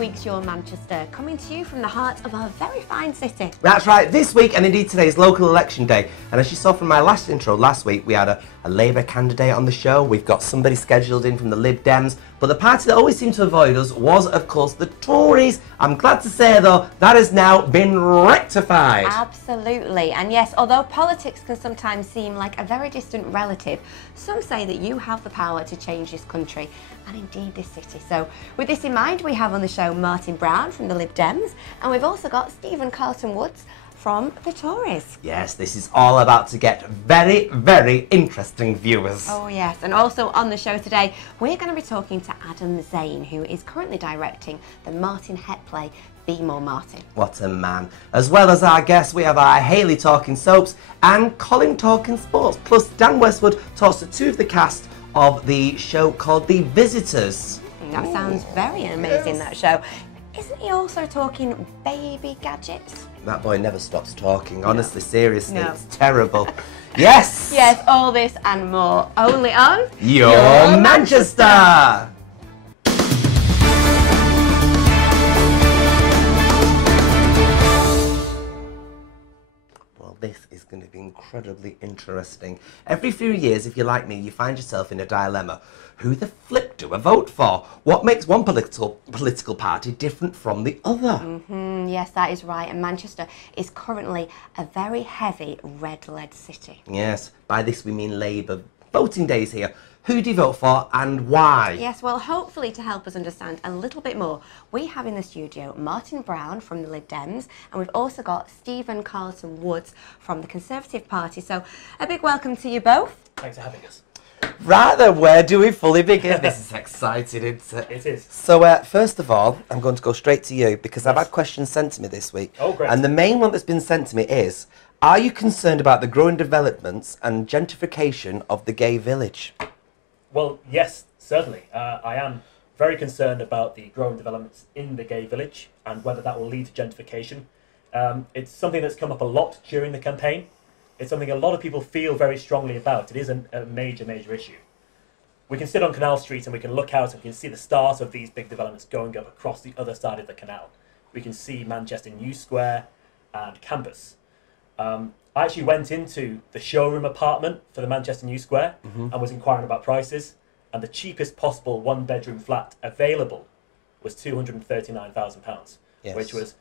week's Your Manchester, coming to you from the heart of our very fine city. That's right, this week and indeed today is local election day, and as you saw from my last intro last week, we had a Labour candidate on the show. We've got somebody scheduled in from the Lib Dems, but the party that always seemed to avoid us was of course the Tories. I'm glad to say though that has now been rectified. Absolutely, and yes, although politics can sometimes seem like a very distant relative, some say that you have the power to change this country and indeed this city. So with this in mind, we have on the show Martin Browne from the Lib Dems, and we've also got Stephen Carlton Woods from the Tories. Yes, this is all about to get very, very interesting, viewers. Oh yes, and also on the show today, we're going to be talking to Adam Zane, who is currently directing the Martin Ep5 play, Be More Martyn. What a man. As well as our guests, we have our Hayley talking soaps and Colin talking sports. Plus, Dan Westwood talks to two of the cast of the show called The Visitors. That sounds very amazing, that show. Isn't he also talking baby gadgets? That boy never stops talking, honestly, seriously, No. it's terrible. Yes! Yes, all this and more, only on Your Manchester! Well, this is going to be incredibly interesting. Every few years, if you're like me, you find yourself in a dilemma. Who the flip do I vote for? What makes one political party different from the other? Yes, that is right, and Manchester is currently a very heavy red-led city. Yes, by this we mean Labour. Voting days here. Who do you vote for and why? Yes, well, hopefully to help us understand a little bit more, we have in the studio Martin Browne from the Lib Dems, and we've also got Stephen Carlton Woods from the Conservative Party. So a big welcome to you both. Thanks for having us. Rather, where do we fully begin? This is exciting, isn't it? It is. So, first of all, I'm going to go straight to you because I've had questions sent to me this week. Oh, great. And the main one that's been sent to me is, are you concerned about the growing developments and gentrification of the gay village? Well, yes, certainly. I am very concerned about the growing developments in the gay village and whether that will lead to gentrification. It's something that's come up a lot during the campaign. It's something a lot of people feel very strongly about. It is a major, major issue. We can sit on Canal Street and we can look out and we can see the start of these big developments going up across the other side of the canal. We can see Manchester New Square and Campus. I actually went into the showroom apartment for the Manchester New Square and was inquiring about prices, and the cheapest possible one-bedroom flat available was £239,000, Yes. which was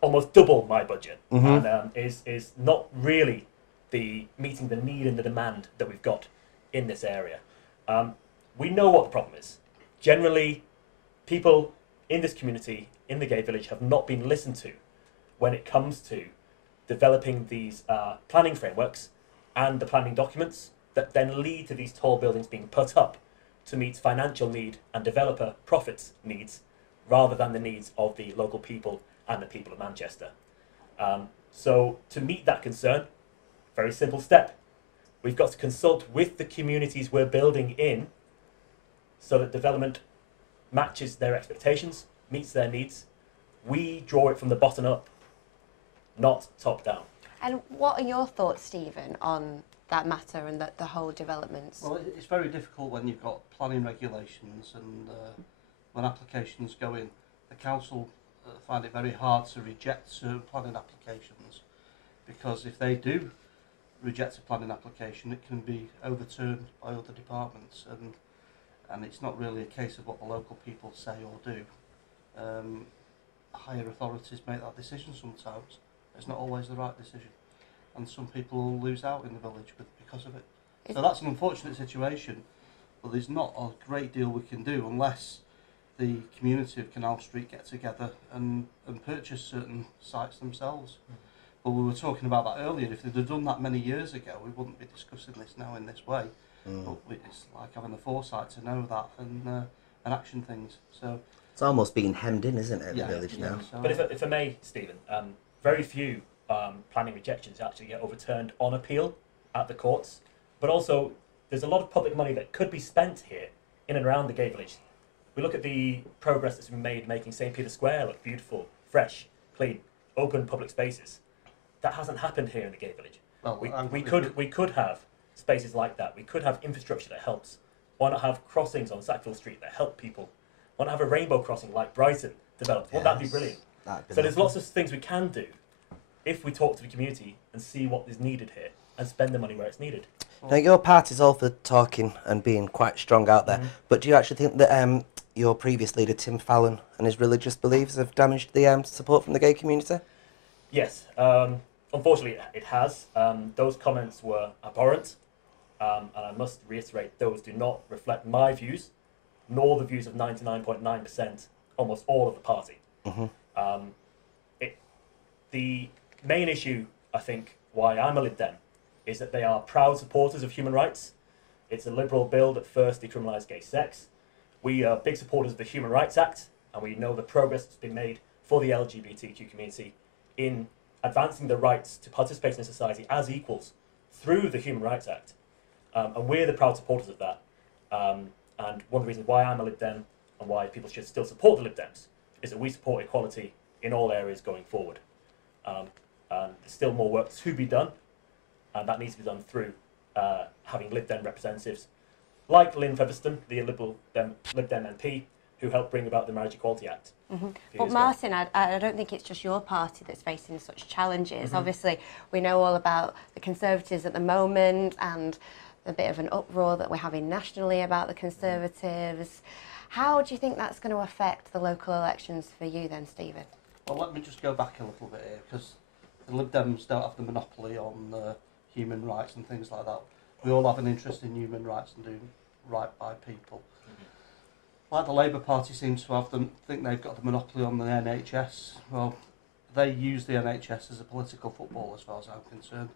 almost double my budget, and is not really meeting the need and the demand that we've got in this area. We know what the problem is. Generally, people in this community, in the gay village, have not been listened to when it comes to developing these planning frameworks and the planning documents that then lead to these tall buildings being put up to meet financial need and developer profits needs rather than the needs of the local people and the people of Manchester. So to meet that concern, very simple step. We've got to consult with the communities we're building in so that development matches their expectations, meets their needs. We draw it from the bottom up, not top down. And what are your thoughts, Stephen, on that matter and the whole developments? Well, it's very difficult when you've got planning regulations and when applications go in. The council find it very hard to reject certain planning applications because if they do reject a planning application, it can be overturned by other departments, and it's not really a case of what the local people say or do. Higher authorities make that decision sometimes. It's not always the right decision, and some people will lose out in the village because of it. So that's an unfortunate situation, but there's not a great deal we can do unless the community of Canal Street get together and purchase certain sites themselves. But we were talking about that earlier. If they'd have done that many years ago, we wouldn't be discussing this now in this way. But it's like having the foresight to know that and action things. So It's almost being hemmed in, isn't it, yeah, the village now? So, But if I may, Stephen, very few planning rejections actually get overturned on appeal at the courts. But also, there's a lot of public money that could be spent here in and around the gay village. We look at the progress that's been made making St. Peter's Square look beautiful, fresh, clean, open public spaces. That hasn't happened here in the gay village. well, We could have spaces like that. We could have infrastructure that helps. Why not have crossings on Sackville Street that help people want to have a rainbow crossing like Brighton developed. Wouldn't that be brilliant? So there's lots of things we can do if we talk to the community and see what is needed here and spend the money where it's needed. Now, your party's all for talking and being quite strong out there, but do you actually think that your previous leader, Tim Fallon, and his religious beliefs have damaged the support from the gay community? Yes, unfortunately it has. Those comments were abhorrent, and I must reiterate, those do not reflect my views, nor the views of 99.9%, almost all of the party. The main issue, I think, why I'm a Lib Dem, is that they are proud supporters of human rights. It's a Liberal bill that first decriminalised gay sex. We are big supporters of the Human Rights Act, and we know the progress that's been made for the LGBTQ community in advancing the rights to participate in society as equals through the Human Rights Act. And we're the proud supporters of that. And one of the reasons why I'm a Lib Dem and why people should still support the Lib Dems is that we support equality in all areas going forward. And there's still more work to be done, and that needs to be done through having Lib Dem representatives like Lynn Featherstone, the Lib Dem MP, who helped bring about the Marriage Equality Act. But Martyn, I don't think it's just your party that's facing such challenges. Obviously, we know all about the Conservatives at the moment and a bit of an uproar that we're having nationally about the Conservatives. How do you think that's going to affect the local elections for you then, Stephen? Well, let me just go back a little bit here, because the Lib Dems don't have the monopoly on human rights and things like that. We all have an interest in human rights and doing right by people. Like the Labour Party seems to have them, think they've got the monopoly on the NHS. Well, they use the NHS as a political football as far as I'm concerned.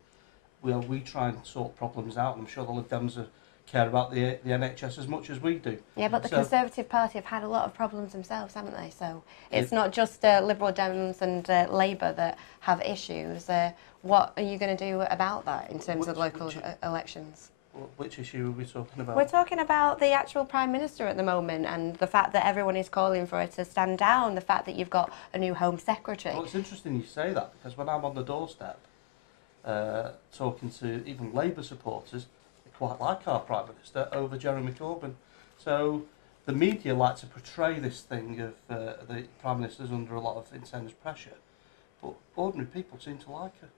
We try and sort problems out, and I'm sure the Lib Dems care about the NHS as much as we do. Yeah, but the Conservative Party have had a lot of problems themselves, haven't they? So it's not just Liberal Dems and Labour that have issues. What are you going to do about that in terms of local elections? Which issue are we talking about? We're talking about the actual Prime Minister at the moment and the fact that everyone is calling for her to stand down, the fact that you've got a new Home Secretary. Well, it's interesting you say that, because when I'm on the doorstep talking to even Labour supporters, they quite like our Prime Minister over Jeremy Corbyn. So the media like to portray this thing of the Prime Minister's under a lot of intense pressure, but ordinary people seem to like her.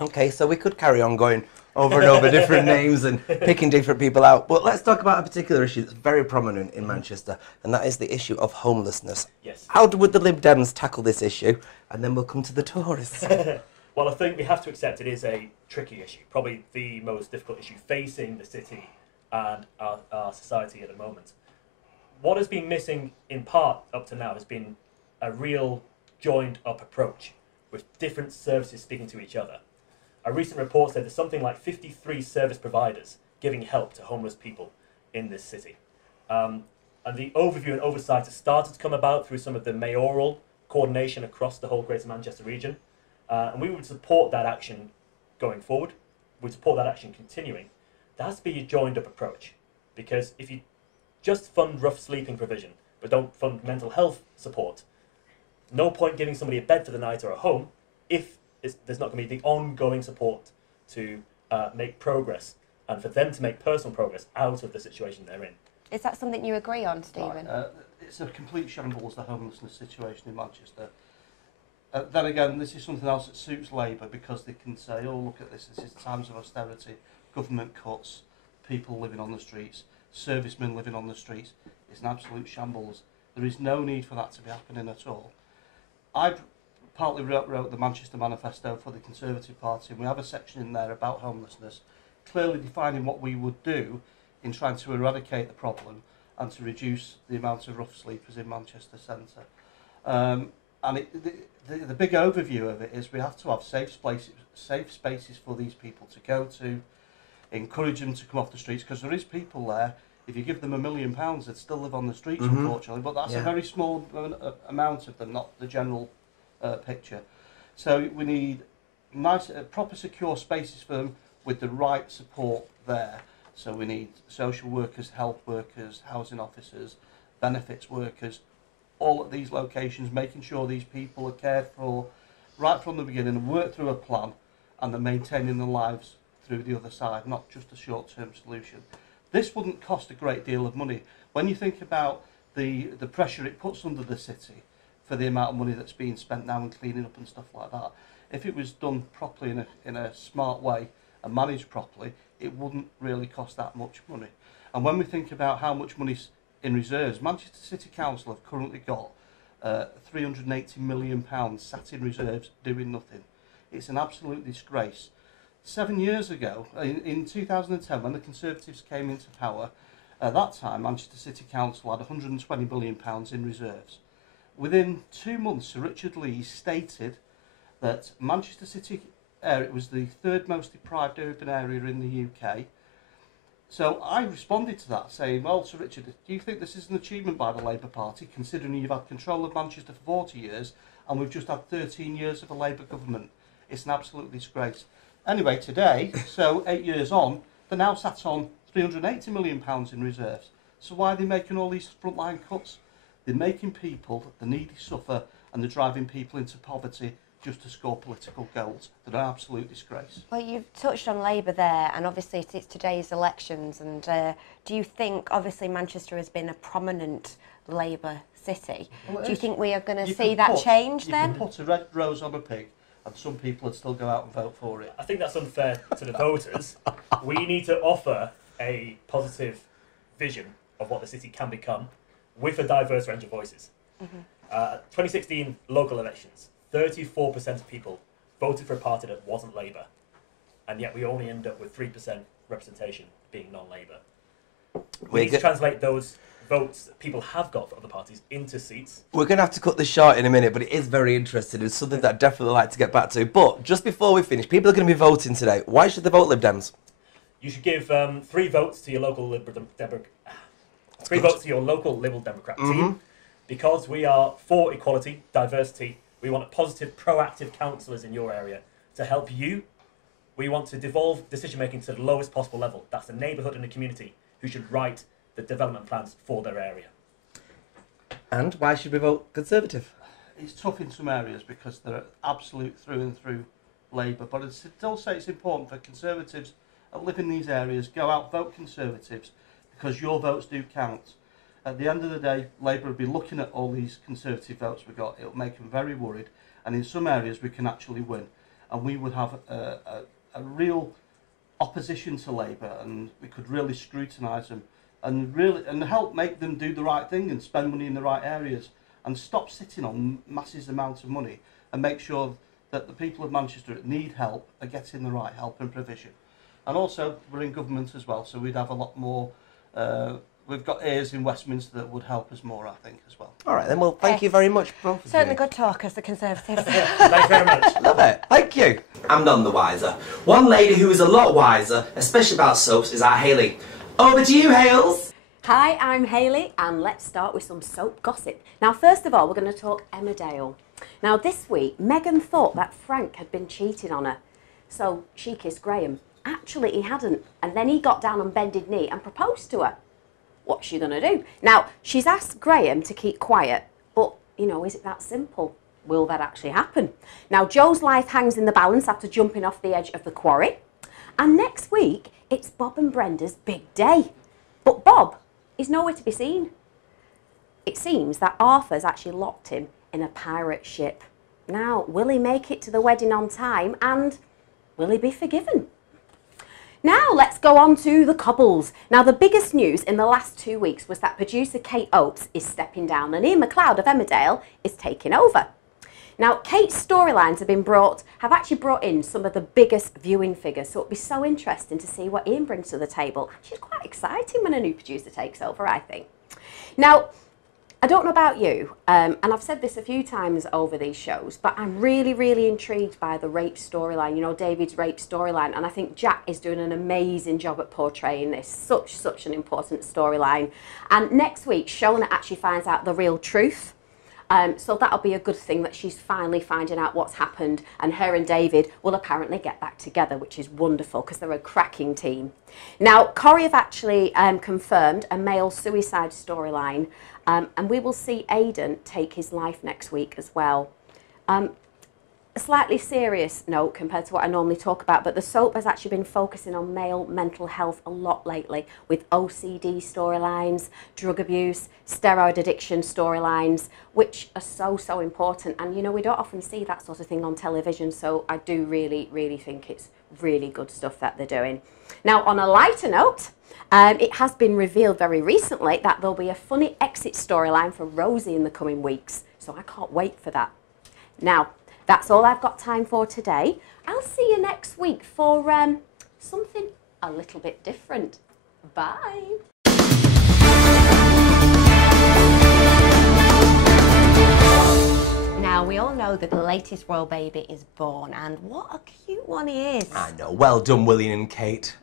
Okay, so we could carry on going over and over different names and picking different people out, but let's talk about a particular issue that's very prominent in Manchester, and that is the issue of homelessness. Yes. How would the Lib Dems tackle this issue? And then we'll come to the Tories. Well, I think we have to accept it is a tricky issue, probably the most difficult issue facing the city and our society at the moment. What has been missing in part up to now has been a real joined-up approach with different services speaking to each other. A recent report said there's something like 53 service providers giving help to homeless people in this city. And the overview and oversight has started to come about through some of the mayoral coordination across the whole Greater Manchester region. And we would support that action going forward. We'd support that action continuing. There has to be a joined-up approach, because if you just fund rough sleeping provision but don't fund mental health support, no point giving somebody a bed for the night or a home if there's not going to be the ongoing support to make progress and for them to make personal progress out of the situation they're in. Is that something you agree on, Stephen? Right, it's a complete shambles, the homelessness situation in Manchester. Then again, this is something else that suits Labour, because they can say, oh, look at this is times of austerity, government cuts, people living on the streets, servicemen living on the streets. It's an absolute shambles. There is no need for that to be happening at all. I partly wrote the Manchester Manifesto for the Conservative Party, and we have a section in there about homelessness, clearly defining what we would do in trying to eradicate the problem and to reduce the amount of rough sleepers in Manchester Centre. And the big overview of it is we have to have safe spaces for these people to go to, encourage them to come off the streets, because there is people there, if you give them £1 million, they'd still live on the streets, unfortunately, but that's a very small amount of them, not the general picture. So we need nice, proper secure spaces for them with the right support there. So we need social workers, health workers, housing officers, benefits workers, all at these locations, making sure these people are cared for right from the beginning and work through a plan, and they're maintaining their lives through the other side, not just a short-term solution. This wouldn't cost a great deal of money. When you think about the pressure it puts under the city for the amount of money that's being spent now and cleaning up and stuff like that. If it was done properly in a smart way and managed properly, it wouldn't really cost that much money. And when we think about how much money's in reserves, Manchester City Council have currently got £380 million sat in reserves doing nothing. It's an absolute disgrace. 7 years ago, in 2010, when the Conservatives came into power, at that time Manchester City Council had £120 million in reserves. Within 2 months, Sir Richard Lee stated that Manchester City area was the third most deprived urban area in the UK. So I responded to that saying, well, Sir Richard, do you think this is an achievement by the Labour Party, considering you've had control of Manchester for 40 years and we've just had 13 years of a Labour government? It's an absolute disgrace. Anyway, today, so 8 years on, they're now sat on £380 million in reserves. So why are they making all these frontline cuts? They're making people, the needy, suffer, and they're driving people into poverty just to score political goals. They're an absolute disgrace. Well, you've touched on Labour there, and obviously it's today's elections, and do you think, obviously Manchester has been a prominent Labour city, do you think we are going to see that change then? You can put a red rose on a pig, and some people would still go out and vote for it. I think that's unfair to the voters. We need to offer a positive vision of what the city can become with a diverse range of voices. 2016 local elections, 34% of people voted for a party that wasn't Labour, and yet we only end up with 3% representation being non-Labour. We need to translate those votes that people have got for other parties into seats. We're going to have to cut this short in a minute, but it is very interesting. It's something that I'd definitely like to get back to. But just before we finish, people are going to be voting today. Why should they vote Lib Dems? You should give 3 votes to your local Liberal Democrat team, because we are for equality, diversity. We want positive, proactive councillors in your area to help you. We want to devolve decision-making to the lowest possible level. That's the neighbourhood and the community who should write the development plans for their area. And why should we vote Conservative? It's tough in some areas because they're absolute through and through Labour, but I'd still say it's important for Conservatives that live in these areas, go out, vote Conservatives, because your votes do count. At the end of the day, Labour will be looking at all these Conservative votes we've got. It'll make them very worried, and in some areas we can actually win, and we would have a real opposition to Labour, and we could really scrutinise them and help make them do the right thing and spend money in the right areas, and stop sitting on massive amounts of money, and make sure that the people of Manchester that need help are getting the right help and provision. And also, we're in government as well, so we'd have a lot more. We've got ears in Westminster that would help us more, I think, as well. All right, then. Well, thank you very much, both of Certainly you. good talk as the Conservatives. Thanks very much. Love it. Thank you. I'm none the wiser. One lady who is a lot wiser, especially about soaps, is our Hayley. Over to you, Hales. Hi, I'm Hayley, and let's start with some soap gossip. Now, first of all, we're going to talk Emmerdale. Now, this week, Meghan thought that Frank had been cheating on her, so she kissed Graham. Actually, he hadn't, and then he got down on bended knee and proposed to her. What's she going to do? Now, she's asked Graham to keep quiet, but, you know, is it that simple? Will that actually happen? Now, Joe's life hangs in the balance after jumping off the edge of the quarry. And next week, it's Bob and Brenda's big day. But Bob is nowhere to be seen. It seems that Arthur's actually locked him in a pirate ship. Now, will he make it to the wedding on time, and will he be forgiven? Now let's go on to the couples. Now the biggest news in the last 2 weeks was that producer Kate Oates is stepping down and Ian McLeod of Emmerdale is taking over. Now Kate's storylines have actually brought in some of the biggest viewing figures, so it'll be so interesting to see what Ian brings to the table. Actually, it's quite exciting when a new producer takes over, I think. Now, I don't know about you, and I've said this a few times over these shows, but I'm really, really intrigued by the rape storyline, you know, David's rape storyline, and I think Jack is doing an amazing job at portraying this. Such an important storyline. And next week, Shona actually finds out the real truth. So that'll be a good thing that she's finally finding out what's happened, and her and David will apparently get back together, which is wonderful because they're a cracking team. Now, Corrie have actually confirmed a male suicide storyline, and we will see Aidan take his life next week as well. a slightly serious note compared to what I normally talk about, but the soap has actually been focusing on male mental health a lot lately, with OCD storylines, drug abuse, steroid addiction storylines, which are so important. And you know, we don't often see that sort of thing on television, so I do really think it's really good stuff that they're doing. Now, on a lighter note, it has been revealed very recently that there'll be a funny exit storyline for Rosie in the coming weeks, so I can't wait for that. Now, that's all I've got time for today. I'll see you next week for something a little bit different. Bye. Now, we all know that the latest royal baby is born, and what a cute one he is. I know. Well done, William and Kate,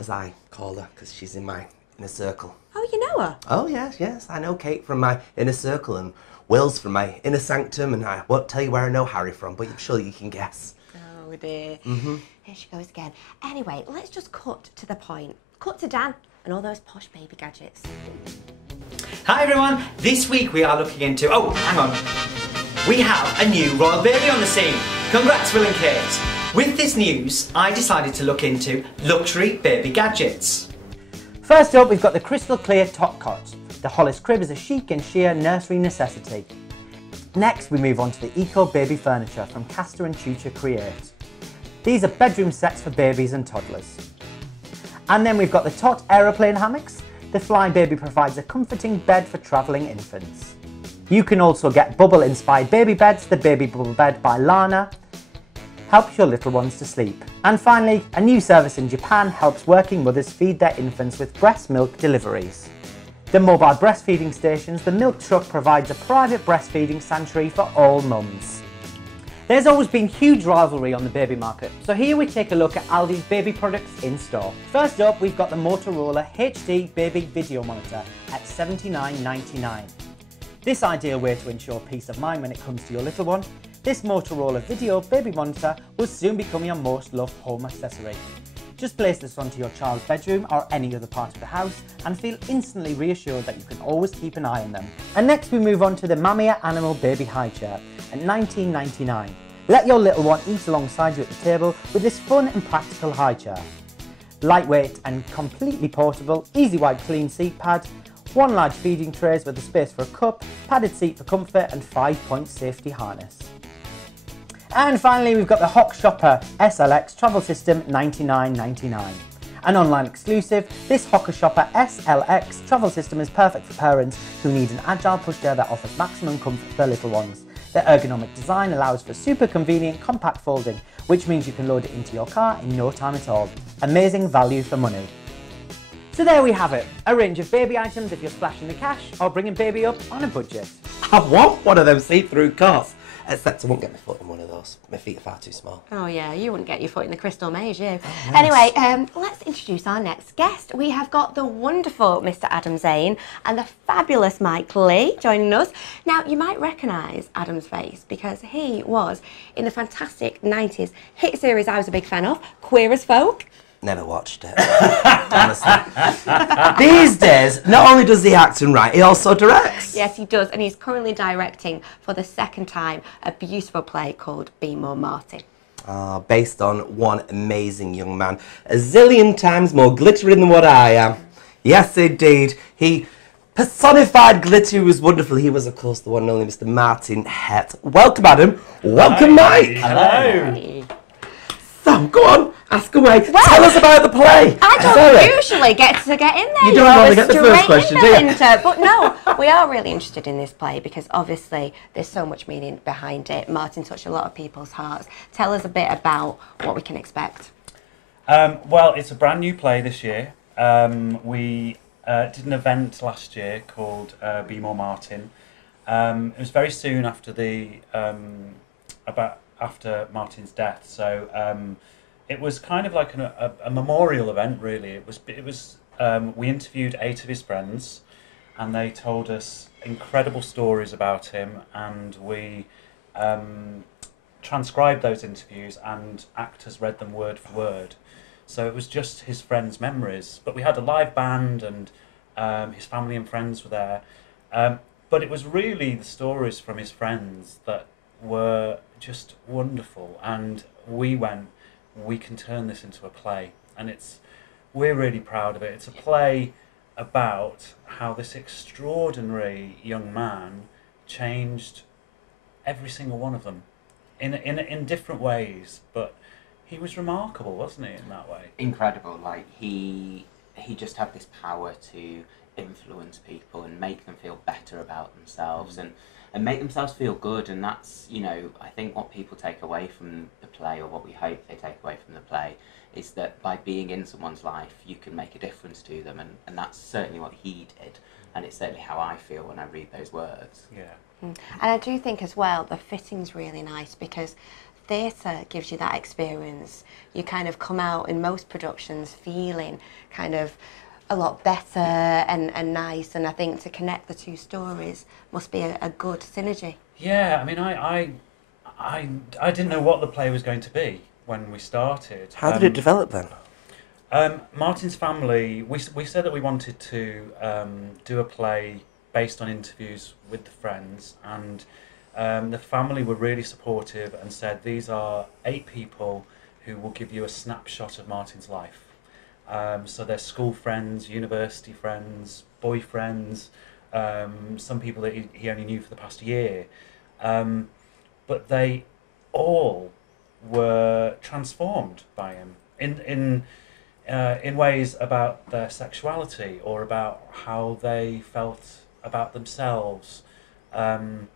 as I call her, because she's in my inner circle. Oh, you know her? Oh, yes. I know Kate from my inner circle and Will's from my inner sanctum, and I won't tell you where I know Harry from, but I'm sure you can guess. Oh, dear. Here she goes again. Anyway, let's just cut to the point. Cut to Dan and all those posh baby gadgets. Hi everyone, this week we are looking into, oh hang on, we have a new royal baby on the scene. Congrats Will and Kate. With this news, I decided to look into luxury baby gadgets. First up, we've got the crystal clear top cot. The Hollis crib is a chic and sheer nursery necessity. Next, we move on to the eco baby furniture from Castor and Tutor Create. These are bedroom sets for babies and toddlers. And then we've got the Tot aeroplane hammocks. The Fly Baby provides a comforting bed for travelling infants. You can also get bubble-inspired baby beds. The Baby Bubble Bed by Lana helps your little ones to sleep. And finally, a new service in Japan helps working mothers feed their infants with breast milk deliveries. The mobile breastfeeding stations, the milk truck provides a private breastfeeding sanctuary for all mums. There's always been huge rivalry on the baby market, so here we take a look at Aldi's baby products in store. First up, we've got the Motorola HD Baby Video Monitor at $79.99. This ideal way to ensure peace of mind when it comes to your little one, this Motorola Video Baby Monitor will soon become your most loved home accessory. Just place this onto your child's bedroom or any other part of the house and feel instantly reassured that you can always keep an eye on them. And next we move on to the Mcr Animal Baby High Chair at $19.99. Let your little one eat alongside you at the table with this fun and practical high chair. Lightweight and completely portable, easy wipe clean seat pad, one large feeding trays with a space for a cup, padded seat for comfort and 5-point safety harness. And finally, we've got the Hock Shopper SLX travel system, $99.99. An online exclusive, this Hocker Shopper SLX travel system is perfect for parents who need an agile pushchair that offers maximum comfort for their little ones. Their ergonomic design allows for super convenient compact folding, which means you can load it into your car in no time at all. Amazing value for money. So there we have it, a range of baby items if you're splashing the cash or bringing baby up on a budget. I want one of them see-through cots. Except I won't get my foot in one of those. My feet are far too small. Oh yeah, you wouldn't get your foot in the crystal maze, you. Oh, yes. Anyway, let's introduce our next guest. We have got the wonderful Mr. Adam Zane and the fabulous Mike Lee joining us. Now, you might recognise Adam's face because he was in the fantastic 90s hit series I was a big fan of, Queer as Folk. Never watched it. Honestly. These days, not only does he act and write, he also directs. Yes, he does, and he's currently directing for the second time a beautiful play called Be More Martyn. Based on one amazing young man, a zillion times more glittering than what I am. Yes, indeed. He personified glitter. He was wonderful. He was, of course, the one and only Mr. Martyn Het. Welcome, Adam. Welcome, Mike. Hello. Hey. So, go on, ask away. Tell us about the play. I don't usually get in there. You don't normally get the first question, do you? But no, we are really interested in this play because obviously there's so much meaning behind it. Martyn touched a lot of people's hearts. Tell us a bit about what we can expect. Well, it's a brand new play this year. We did an event last year called Be More Martyn. It was very soon after after Martyn's death, so it was kind of like a memorial event, really. It was we interviewed 8 of his friends, and they told us incredible stories about him, and we transcribed those interviews, and actors read them word for word. So it was just his friends' memories, but we had a live band, and his family and friends were there. But it was really the stories from his friends that were just wonderful, and we can turn this into a play, and we're really proud of it. It's a play about how this extraordinary young man changed every single one of them in different ways, but he was remarkable, wasn't he, in that way? Incredible. Like he just had this power to influence people and make them feel better about themselves and make themselves feel good, and that's, you know, I think what people take away from the play, or what we hope they take away from the play, is that by being in someone's life you can make a difference to them, and that's certainly what he did, and it's certainly how I feel when I read those words. Yeah. And I do think as well the fitting's really nice, because theatre gives you that experience. You kind of come out in most productions feeling kind of a lot better and nice, and I think to connect the two stories must be a good synergy. Yeah, I mean, I didn't know what the play was going to be when we started. How did it develop then? Martyn's family, we said that we wanted to do a play based on interviews with the friends, and the family were really supportive and said these are 8 people who will give you a snapshot of Martyn's life. So they're school friends, university friends, boyfriends, some people that he only knew for the past year. But they all were transformed by him in ways about their sexuality or about how they felt about themselves. And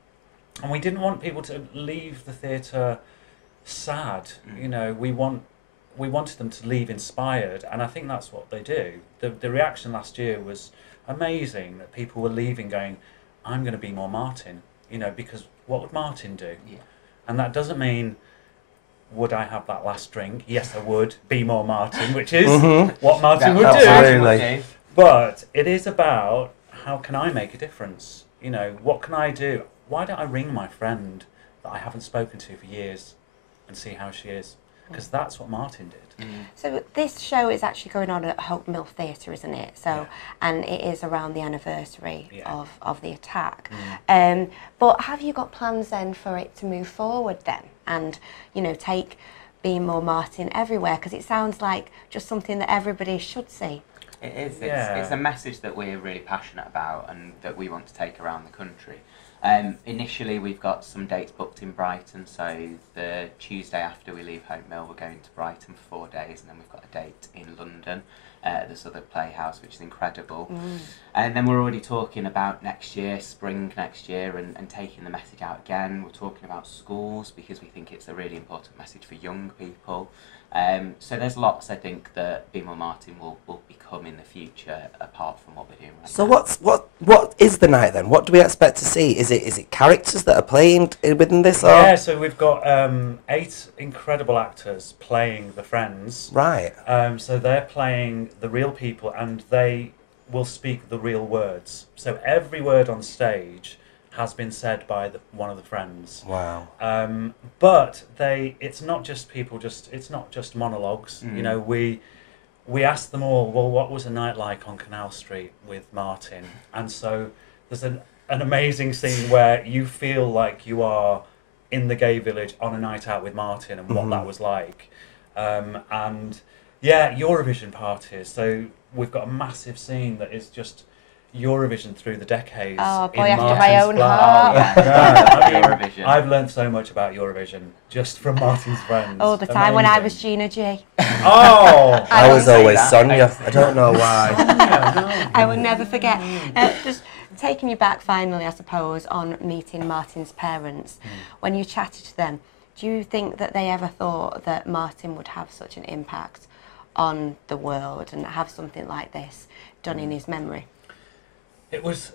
we didn't want people to leave the theatre sad. You know, we wanted them to leave inspired, and I think that's what they do. The reaction last year was amazing, that people were leaving going, I'm going to be more Martyn, you know, because what would Martyn do? Yeah. And that doesn't mean, would I have that last drink? Yes, I would. Be more Martyn, which is what Martyn would do. Absolutely. But it is about, how can I make a difference? You know, what can I do? Why don't I ring my friend that I haven't spoken to for years and see how she is? Because that's what Martyn did. So this show is actually going on at Hope Mill Theatre, isn't it? So, Yeah. and it is around the anniversary Yeah. of the attack. But have you got plans then for it to move forward then, and you know, take Be More Martyn everywhere? Because it sounds like just something that everybody should see. It is. Yeah. It's a message that we're really passionate about and that we want to take around the country. Initially, we've got some dates booked in Brighton, so the Tuesday after we leave Hope Mill, we're going to Brighton for 4 days, and then we've got a date in London, the Southern Playhouse, which is incredible. And then we're already talking about next year, spring next year, and taking the message out again. We're talking about schools, because we think it's a really important message for young people. So there's lots, I think, that Be More Martyn will become in the future, apart from what we're doing right So now. what is the night then? What do we expect to see? Is it characters that are playing within this? Or? Yeah, so we've got 8 incredible actors playing the friends. Right. So they're playing the real people, and they will speak the real words. So every word on stage has been said by one of the friends. Wow. But it's not just people. It's not just monologues. You know, we asked them all, well, what was a night like on Canal Street with Martyn? And so there's an amazing scene where you feel like you are in the gay village on a night out with Martyn, and what that was like. And yeah, Eurovision parties. So we've got a massive scene that is just Eurovision through the decades. Oh, boy in after Martyn's my own blood. heart. I mean, Eurovision. I've learned so much about Eurovision just from Martyn's friends. All the time when I was Amazing. Gina G. Oh! I was say always that. Sonia. I don't know why. I will never forget. Just taking you back finally, I suppose, on meeting Martyn's parents. When you chatted to them, do you think that they ever thought that Martyn would have such an impact on the world and have something like this done in his memory? It was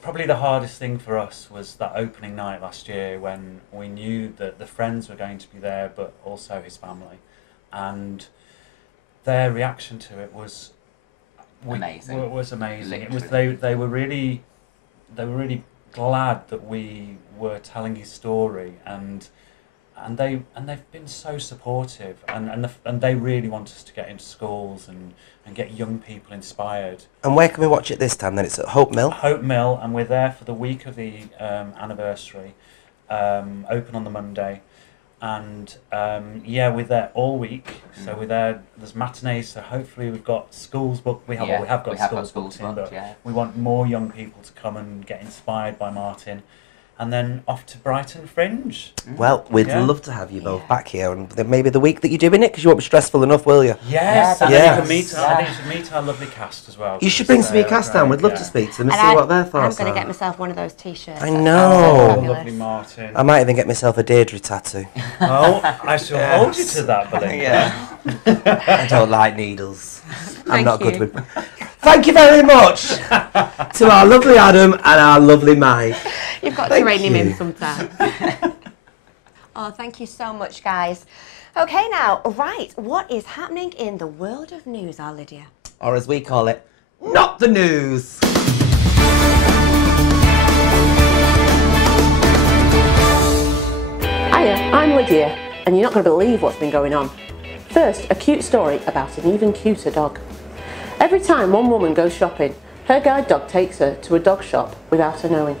probably the hardest thing for us was that opening night last year, when we knew that the friends were going to be there, but also his family, and their reaction to it was Amazing. It was amazing. It was Literally. they were really glad that we were telling his story, and they've been so supportive, and they really want us to get into schools and get young people inspired. And where can we watch it this time then? It's at Hope Mill? Hope Mill, and we're there for the week of the anniversary. open on the Monday. And yeah, we're there all week. So we're there. There's matinees. So hopefully we've got schools booked. We have got schools booked in, but we want more young people to come and get inspired by Martyn. And then off to Brighton Fringe. Well, we'd love to have you both back here, and then maybe the week that you're doing it, because you won't be stressful enough, will you? Yes, I think you should meet our lovely cast as well. You should bring some of your cast down. We'd love to speak to them and see what their thoughts are. I'm going to get myself one of those t-shirts. I know. Oh, lovely Martyn. I might even get myself a Deirdre tattoo. Oh, I shall hold you to that, Belinda. Yeah. I don't like needles. I'm not good with... Thank you very much to our lovely Adam and our lovely Mike. You've got to rein him in sometime. Oh, thank you so much, guys. Okay, now, right, what is happening in the world of news, our Lydia? Or as we call it, not the news. Hiya, I'm Lydia, and you're not going to believe what's been going on. First, a cute story about an even cuter dog. Every time one woman goes shopping, her guide dog takes her to a dog shop without her knowing.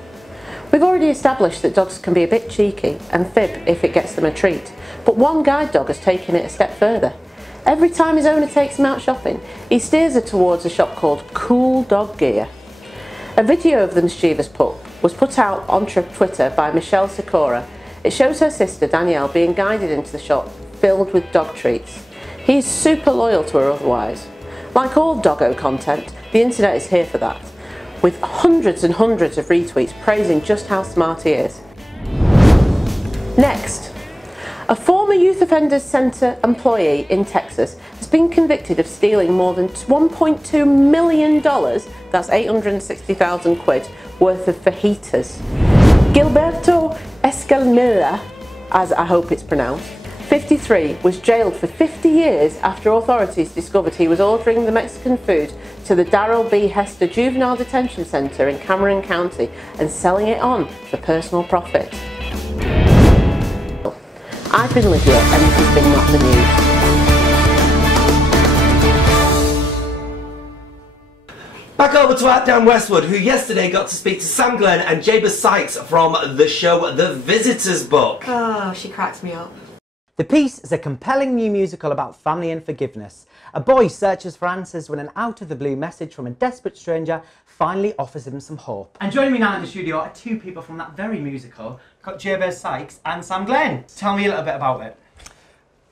We've already established that dogs can be a bit cheeky and fib if it gets them a treat, but one guide dog has taken it a step further. Every time his owner takes him out shopping, he steers her towards a shop called Cool Dog Gear. A video of the mischievous pup was put out on Twitter by Michelle Sikora. It shows her sister Danielle being guided into the shop filled with dog treats. He's super loyal to her otherwise. Like all doggo content, the internet is here for that, with hundreds and hundreds of retweets praising just how smart he is. Next, a former Youth Offenders Centre employee in Texas has been convicted of stealing more than $1.2 million, that's 860,000 quid, worth of fajitas. Gilberto Escalmilla, as I hope it's pronounced, 53, was jailed for 50 years after authorities discovered he was ordering the Mexican food to the Darrell B. Hester Juvenile Detention Centre in Cameron County and selling it on for personal profit. I've been Lydia and this has been Not the News. Back over to Dan Westwood, who yesterday got to speak to Sam Glenn and Jabez Sykes from the show The Visitor's Book. Oh, she cracks me up. The piece is a compelling new musical about family and forgiveness. A boy searches for answers when an out-of-the-blue message from a desperate stranger finally offers him some hope. And joining me now in the studio are two people from that very musical. We've got Jabez Sykes and Sam Glenn. Tell me a little bit about it.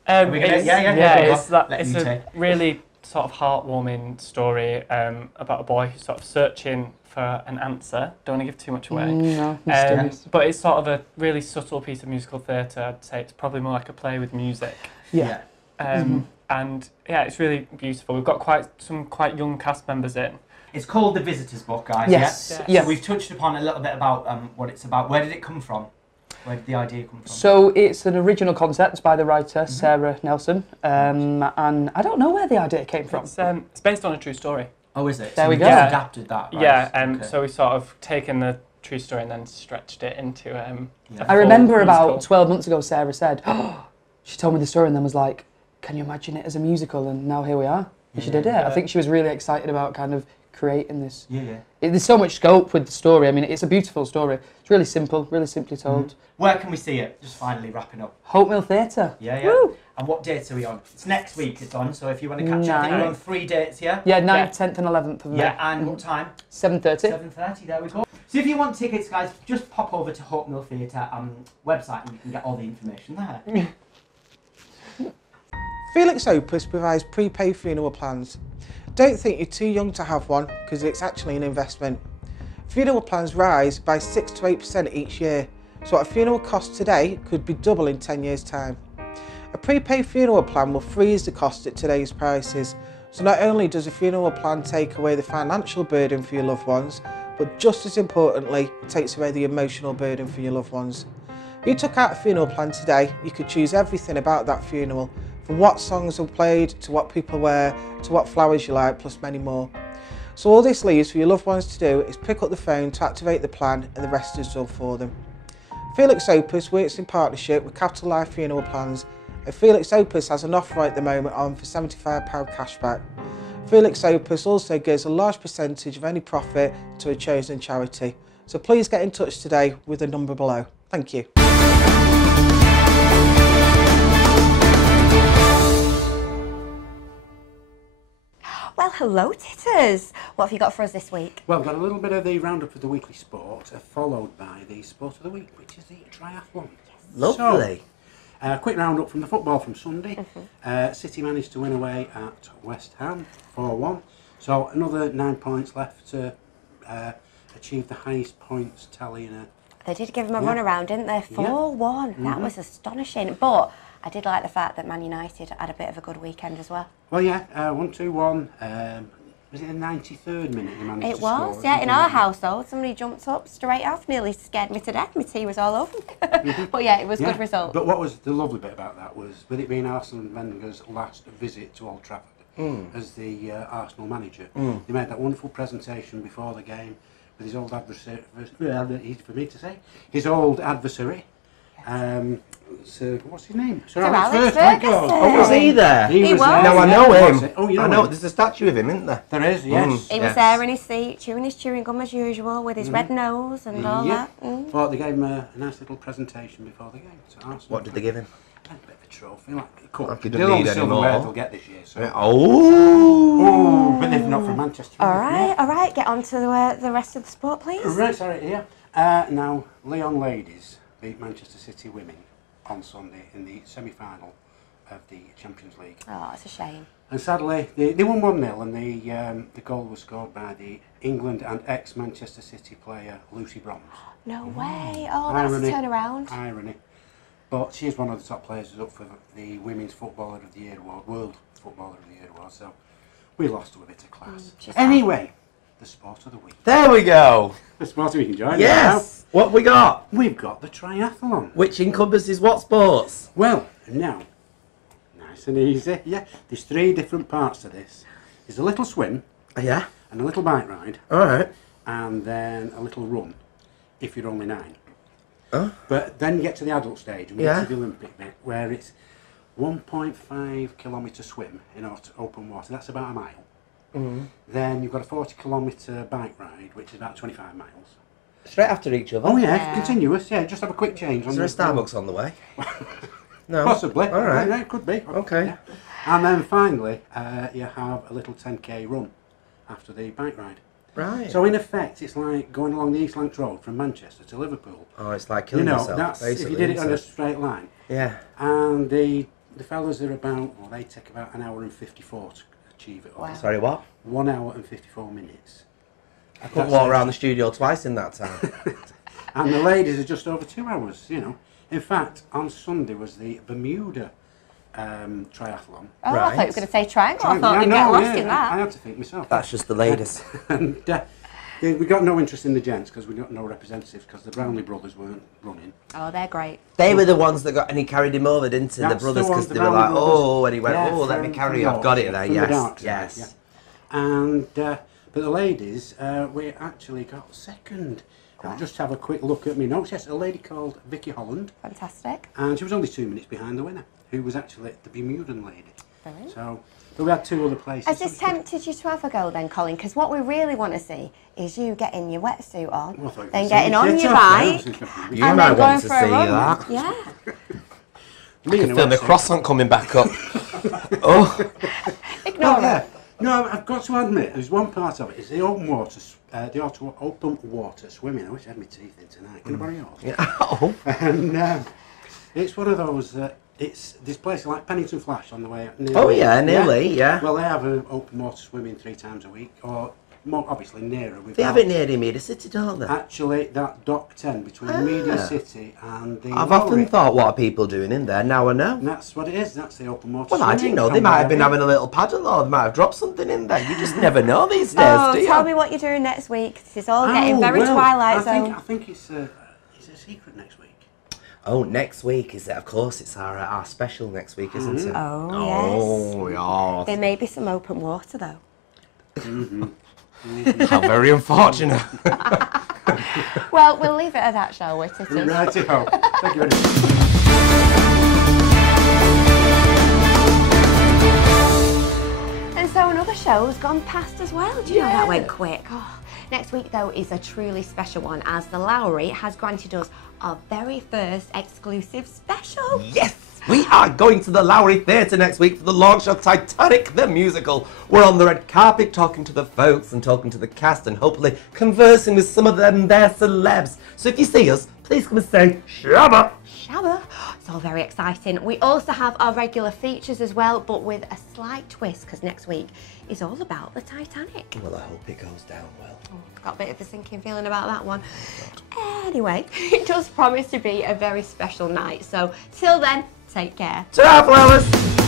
It's a really sort of heartwarming story about a boy who's sort of searching for an answer. Don't want to give too much away. No, but it's sort of a really subtle piece of musical theatre. I'd say it's probably more like a play with music. Yeah. And yeah, it's really beautiful. We've got some quite young cast members in. It's called The Visitor's Book, guys. Yes. Yeah? So we've touched upon a little bit about what it's about. Where did it come from? Where did the idea come from? So it's an original concept by the writer Sarah Nelson, and I don't know where the idea came from. It's based on a true story. Oh, is it? There so we go. Yeah. Adapted that, right? Yeah, okay. So we sort of taken the true story and then stretched it into I remember about 12 months ago Sarah said, oh, she told me the story and then was like, can you imagine it as a musical? And now here we are. And she did it. I think she was really excited about kind of creating this. There's so much scope with the story. I mean, it's a beautiful story. It's really simple, really simply told. Where can we see it? Just finally wrapping up. Hope Mill Theatre. Yeah. Woo! And what dates are we on? It's next week it's on, so if you want to catch up, I think we're on 3 dates, yeah? Yeah, 9th, 10th and 11th of May. Yeah, and what time? 7:30. 7:30, there we go. So if you want tickets, guys, just pop over to Hope Mill Theatre website and you can get all the information there. Felix Opus provides prepaid funeral plans. Don't think you're too young to have one, because it's actually an investment. Funeral plans rise by 6 to 8% each year, so what a funeral costs today could be double in 10 years' time. A prepaid funeral plan will freeze the cost at today's prices, so not only does a funeral plan take away the financial burden for your loved ones, but just as importantly, it takes away the emotional burden for your loved ones. If you took out a funeral plan today, you could choose everything about that funeral, from what songs are played, to what people wear, to what flowers you like, plus many more. So all this leaves for your loved ones to do is pick up the phone to activate the plan, and the rest is done for them. Felix Opus works in partnership with Capital Life Funeral Plans, and Felix Opus has an offer at the moment on for £75 cashback. Felix Opus also gives a large percentage of any profit to a chosen charity. So please get in touch today with the number below. Thank you. hello titters. What have you got for us this week? Well, we've got a little bit of the roundup of the weekly sport, followed by the sport of the week, which is the triathlon. Lovely. So, quick roundup from the football from Sunday. City managed to win away at West Ham 4-1. So another 9 points left to achieve the highest points tally in a... They did give him a run around, didn't they? 4-1. That was astonishing. But I did like the fact that Man United had a bit of a good weekend as well. Well, yeah, 1-2-1. Was it the 93rd minute they managed it to score? was, yeah. In our household, somebody jumped up straight off, nearly scared me to death. My tea was all over me. But yeah, it was a good result. But what was the lovely bit about that was, with it being Arsene Wenger's last visit to Old Trafford as the Arsenal manager, they made that wonderful presentation before the game with his old adversary, easy for me to say, his old adversary. So what's his name? Sir Alex Ferguson. Oh, was he there? He was there. No, I know him. Oh, you know I know. him. There's a statue of him, isn't there? There is, yes. He was there in his seat, chewing his chewing gum as usual, with his red nose and all that. Well, they gave him a nice little presentation before the game. So Arsenal, What did they give him? A bit of a trophy, like a cup. Like he They'll doesn't need only any silverware more. they'll get this year. So. Oh, but they're not from Manchester. All right. Get on to the rest of the sport, please. Right, sorry, here. Now, Lyon ladies beat Manchester City women on Sunday in the semi-final of the Champions League. Oh, it's a shame. And sadly, they won 1-0, and the goal was scored by the England and ex-Manchester City player Lucy Browne. No way. Oh, that's a turnaround. Irony. But she's one of the top players who's up for the Women's Footballer of the Year award, World Footballer of the Year award, so we lost to a bit of class. Anyway, the sport of the week. there we go. The sport of the week, enjoy. Yes. What have we got? We've got the triathlon. Which encompasses what sports? Well, now, nice and easy. Yeah, there's 3 different parts to this. There's a little swim. Yeah. And a little bike ride. All right. And then a little run, if you're only 9. Oh. But then you get to the adult stage, and we get to the Olympic bit, where it's 1.5 kilometre swim in open water. That's about a mile. Then you've got a 40 kilometre bike ride, which is about 25 miles. Straight after each other? Oh yeah, continuous, yeah, just have a quick change. Is there a Starbucks on the way? No. Possibly. All right. Yeah, it could be. Okay. Yeah. And then finally, you have a little 10k run after the bike ride. Right. So in effect, it's like going along the East Lancs Road from Manchester to Liverpool. Oh, it's like killing yourself, that's basically, if you did it isn't on a it? straight line. Yeah. And the fellas are they take about 1 hour and 54 to achieve it all. Wow. Sorry, what? 1 hour and 54 minutes. I couldn't walk around the studio twice in that time. And the ladies are just over 2 hours, you know. In fact, on Sunday was the Bermuda triathlon. Oh, I thought you were going to say triangle. I thought you'd get lost in that. I had to think myself. That's just the ladies. And we got no interest in the gents because we got no representatives because the Brownlee brothers weren't running. Oh, they're great. They were the ones that got, and he carried him over, didn't he? The That's brothers, the ones, because the they were Brownlee like, brothers. oh, and he went, Yeah, oh, let me from carry you. I've got it there, from the dark yes. side, Yes. yeah. And but the ladies, we actually got second. I'll just have a quick look at me notes. Yes, a lady called Vicky Holland. Fantastic. And she was only 2 minutes behind the winner, who was actually the Bermudan lady. Brilliant. So, but we had 2 other places. Has this tempted you to have a go then, Colin? Because what we really want to see is you getting your wetsuit on, Well, I thought you were then gonna getting say on it your off, bike, You and might then going want to for a see run. that. Yeah. I can feel my croissant coming back up. Oh. Ignore it. No, I've got to admit, there's one part of it. It's the open water, open water swimming. I wish I had my teeth in tonight. Can I borrow yours? Yeah. Oh. And it's one of those. It's this place like Pennington Flash on the way up. Oh yeah, nearly, yeah. Well, they have open water swimming 3 times a week, or more obviously nearer. They have it near Media City, don't they? Actually, that Dock 10 between Media City and the. I've often thought, what are people doing in there? Now I know. And that's what it is. That's the open water. Well, I didn't know. They might have been having a little paddle, or they might have dropped something in there. You just never know these days, do you? Tell me what you're doing next week. This is all getting very Twilight Zone. I think it's a secret next week. Oh, next week is it? Of course, it's our special next week, isn't it? Oh, yes. Oh, yes. There may be some open water though. How very unfortunate. Well, we'll leave it at that, shall we, Titters? Righty-ho. Thank you very much. And so another show's gone past as well. Do you know that went quick? Oh, Next week, though, is a truly special one, as the Lowry has granted us our very first exclusive special. Yes! We are going to the Lowry Theatre next week for the launch of Titanic the musical. We're on the red carpet talking to the folks and talking to the cast and hopefully conversing with some of them, their celebs. So if you see us, please come and say Shabba! Shabba! It's all very exciting. We also have our regular features as well, but with a slight twist, because next week is all about the Titanic. Well, I hope it goes down well. Oh, got a bit of a sinking feeling about that one. Anyway, it does promise to be a very special night. So till then, take care. Ta-ra, flowers!